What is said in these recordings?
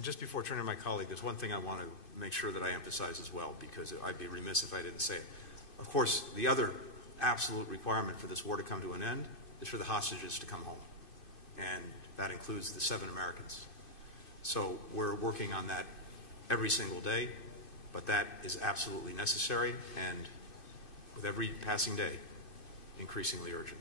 And just before turning to my colleague, there's one thing I want to make sure that I emphasize as well, because I'd be remiss if I didn't say it. Of course, the other absolute requirement for this war to come to an end is for the hostages to come home. And that includes the 7 Americans. So we're working on that every single day, but that is absolutely necessary, and with every passing day, increasingly urgent.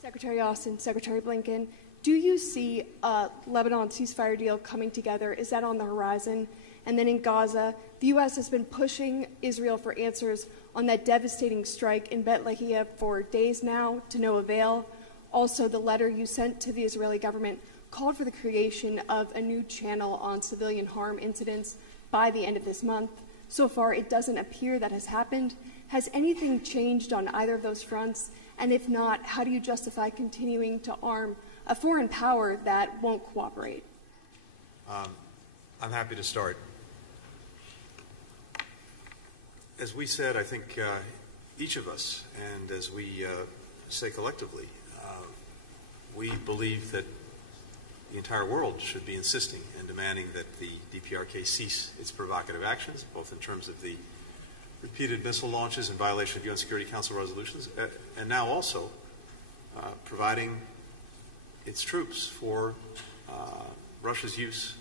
Secretary Austin, Secretary Blinken, do you see a Lebanon ceasefire deal coming together? Is that on the horizon? And then in Gaza, the U.S. has been pushing Israel for answers on that devastating strike in Bet Lahia for days now, to no avail. Also, the letter you sent to the Israeli government called for the creation of a new channel on civilian harm incidents by the end of this month. So far, it doesn't appear that has happened. Has anything changed on either of those fronts? And if not, how do you justify continuing to arm a foreign power that won't cooperate? I'm happy to start. As we said, I think each of us, and as we say collectively, we believe that the entire world should be insisting and demanding that the DPRK cease its provocative actions, both in terms of the repeated missile launches in violation of UN Security Council resolutions, and now also providing its troops for Russia's use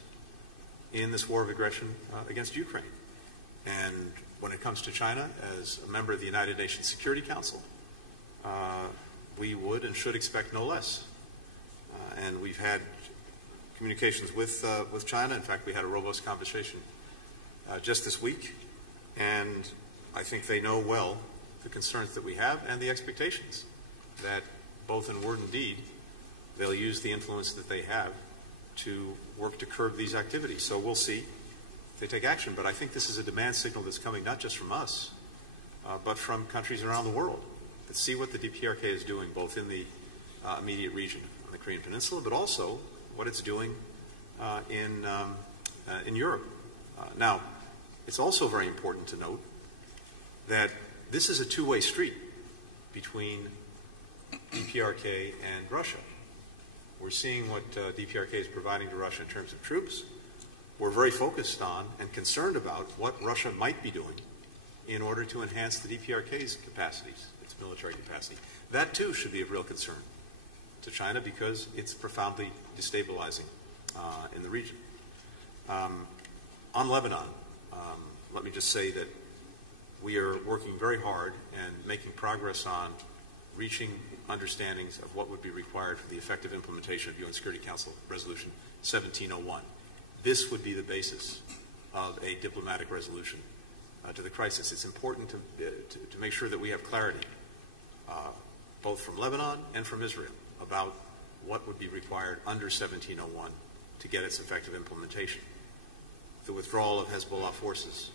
in this war of aggression against Ukraine. And when it comes to China, as a member of the United Nations Security Council, we would and should expect no less. And we've had communications with China. In fact, we had a robust conversation just this week, and I think they know well the concerns that we have and the expectations that both in word and deed they'll use the influence that they have to work to curb these activities. So we'll see if they take action. But I think this is a demand signal that's coming not just from us, but from countries around the world that see what the DPRK is doing, both in the immediate region on the Korean Peninsula, but also what it's doing in Europe. Now, it's also very important to note that this is a two-way street between DPRK and Russia. We're seeing what DPRK is providing to Russia in terms of troops. We're very focused on and concerned about what Russia might be doing in order to enhance the DPRK's capacities, its military capacity. That, too, should be of real concern to China because it's profoundly destabilizing in the region. On Lebanon, let me just say that we are working very hard and making progress on reaching understandings of what would be required for the effective implementation of UN Security Council Resolution 1701. This would be the basis of a diplomatic resolution to the crisis. It's important to make sure that we have clarity, both from Lebanon and from Israel, about what would be required under 1701 to get its effective implementation. The withdrawal of Hezbollah forces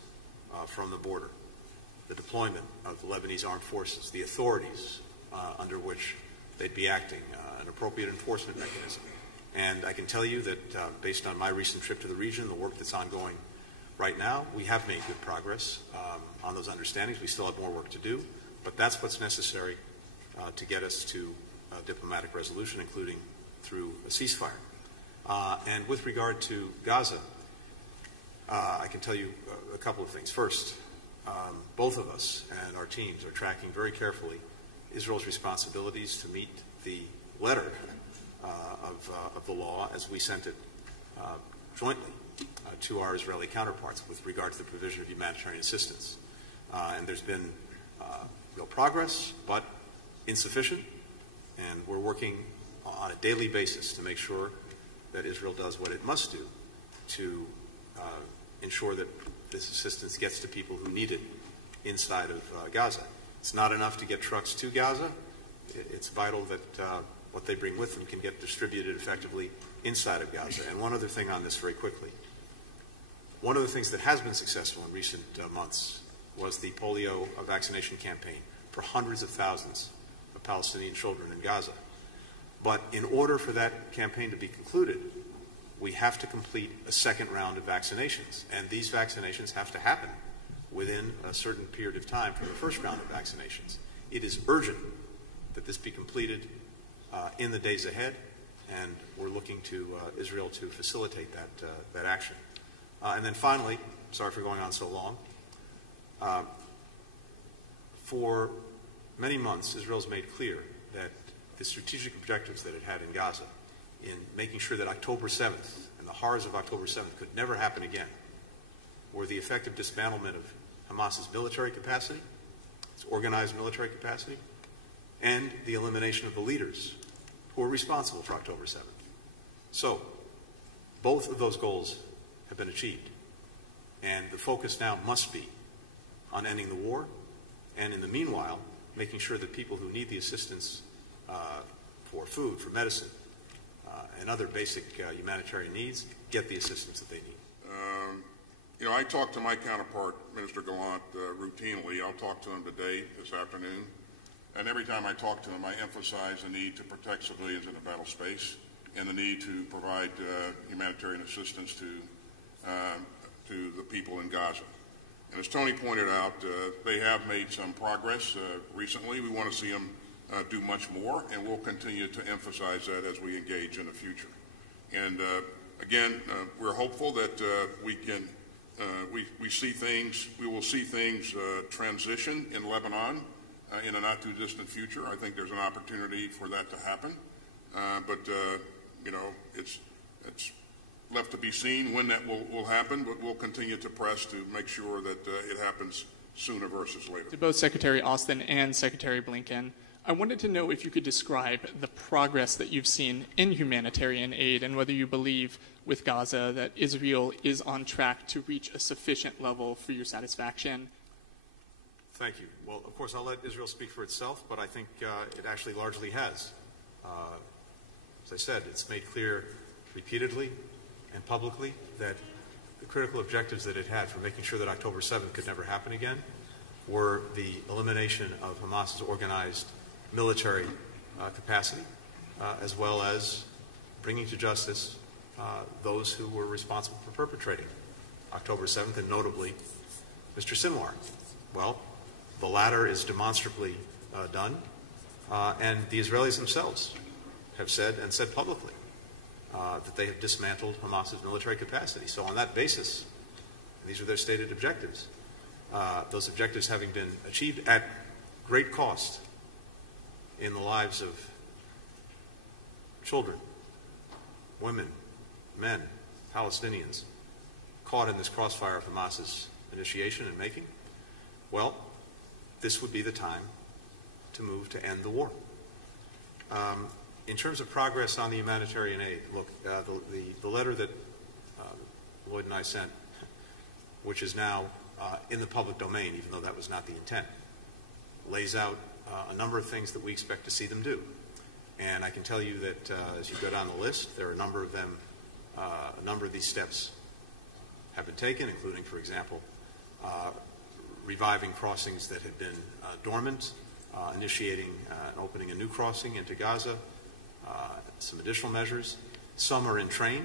from the border, the deployment of the Lebanese armed forces, the authorities under which they'd be acting, an appropriate enforcement mechanism. And I can tell you that based on my recent trip to the region, the work that's ongoing right now, we have made good progress on those understandings. We still have more work to do, but that's what's necessary to get us to a diplomatic resolution, including through a ceasefire. And with regard to Gaza, I can tell you a couple of things. First, both of us and our teams are tracking very carefully Israel's responsibilities to meet the letter of the law as we sent it jointly to our Israeli counterparts with regard to the provision of humanitarian assistance. And there's been real progress, but insufficient, and we're working on a daily basis to make sure that Israel does what it must do to ensure that this assistance gets to people who need it inside of Gaza. It's not enough to get trucks to Gaza. It's vital that what they bring with them can get distributed effectively inside of Gaza. And one other thing on this very quickly. One of the things that has been successful in recent months was the polio vaccination campaign for hundreds of thousands of Palestinian children in Gaza. But in order for that campaign to be concluded, we have to complete a second round of vaccinations. And these vaccinations have to happen within a certain period of time from the first round of vaccinations. It is urgent that this be completed in the days ahead. and we're looking to Israel to facilitate that action. And then finally, sorry for going on so long, for many months, Israel's made clear that the strategic objectives that it had in Gaza in making sure that October 7th and the horrors of October 7th could never happen again were the effective dismantlement of Hamas's military capacity, its organized military capacity, and the elimination of the leaders who were responsible for October 7th. So, both of those goals have been achieved. And the focus now must be on ending the war, and in the meanwhile, making sure that people who need the assistance for food, for medicine, and other basic humanitarian needs get the assistance that they need. I talk to my counterpart, Minister Gallant, routinely. I'll talk to him today, this afternoon. And every time I talk to him, I emphasize the need to protect civilians in the battle space and the need to provide humanitarian assistance to the people in Gaza. And as Tony pointed out, they have made some progress recently. We want to see them do much more, and we'll continue to emphasize that as we engage in the future. And again, we're hopeful that we will see things transition in Lebanon in a not too distant future. I think there's an opportunity for that to happen, but it's left to be seen when that will happen. But we'll continue to press to make sure that it happens sooner versus later. To both Secretary Austin and Secretary Blinken, I wanted to know if you could describe the progress that you've seen in humanitarian aid and whether you believe with Gaza that Israel is on track to reach a sufficient level for your satisfaction. Thank you. Well, of course, I'll let Israel speak for itself, but I think it actually largely has. As I said, it's made clear repeatedly and publicly that the critical objectives that it had for making sure that October 7th could never happen again were the elimination of Hamas's organized military capacity, as well as bringing to justice those who were responsible for perpetrating October 7th, and notably Mr. Sinwar. Well, the latter is demonstrably done, and the Israelis themselves have said publicly that they have dismantled Hamas's military capacity. So on that basis, these are their stated objectives. Those objectives having been achieved at great cost in the lives of children, women, men, Palestinians, caught in this crossfire of Hamas's initiation and making, well, this would be the time to move to end the war. In terms of progress on the humanitarian aid, look, the letter that Lloyd and I sent, which is now in the public domain, even though that was not the intent, lays out a number of things that we expect to see them do. And I can tell you that as you go down the list, there are a number of them, a number of these steps have been taken, including, for example, reviving crossings that had been dormant, initiating and opening a new crossing into Gaza, some additional measures. Some are in train,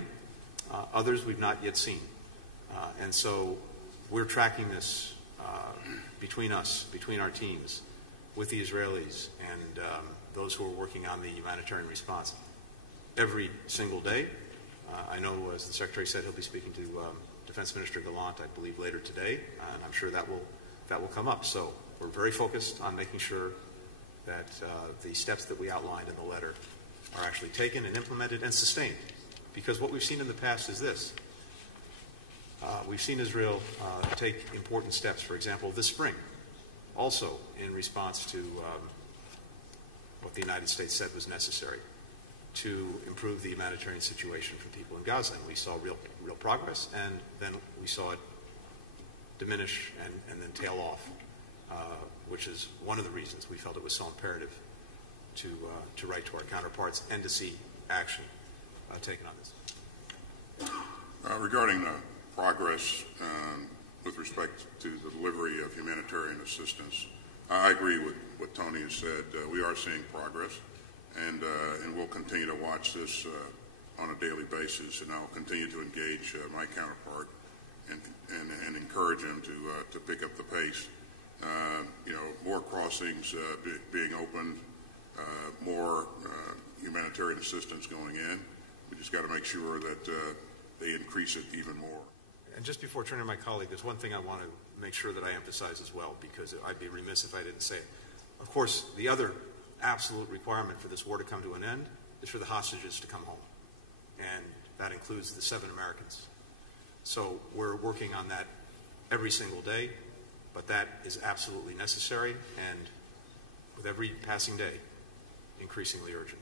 others we've not yet seen. And so we're tracking this between us, between our teams, with the Israelis and those who are working on the humanitarian response every single day. I know, as the Secretary said, he'll be speaking to Defense Minister Gallant, I believe, later today, and I'm sure that will come up. So we're very focused on making sure that the steps that we outlined in the letter are actually taken and implemented and sustained. Because what we've seen in the past is this. We've seen Israel take important steps, for example, this spring, also in response to what the United States said was necessary to improve the humanitarian situation for people in Gaza. And we saw real progress, and then we saw it diminish and then tail off, which is one of the reasons we felt it was so imperative to write to our counterparts and to see action taken on this. Regarding progress with respect to the delivery of humanitarian assistance, I agree with what Tony has said. We are seeing progress, and we'll continue to watch this on a daily basis, and I'll continue to engage my counterpart and encourage him to pick up the pace. More crossings being opened, more humanitarian assistance going in. We just got to make sure that they increase it even more. And just before turning to my colleague, there's one thing I want to make sure that I emphasize as well, because I'd be remiss if I didn't say it. Of course, the other absolute requirement for this war to come to an end is for the hostages to come home. And that includes the 7 Americans. So we're working on that every single day, but that is absolutely necessary and with every passing day, increasingly urgent.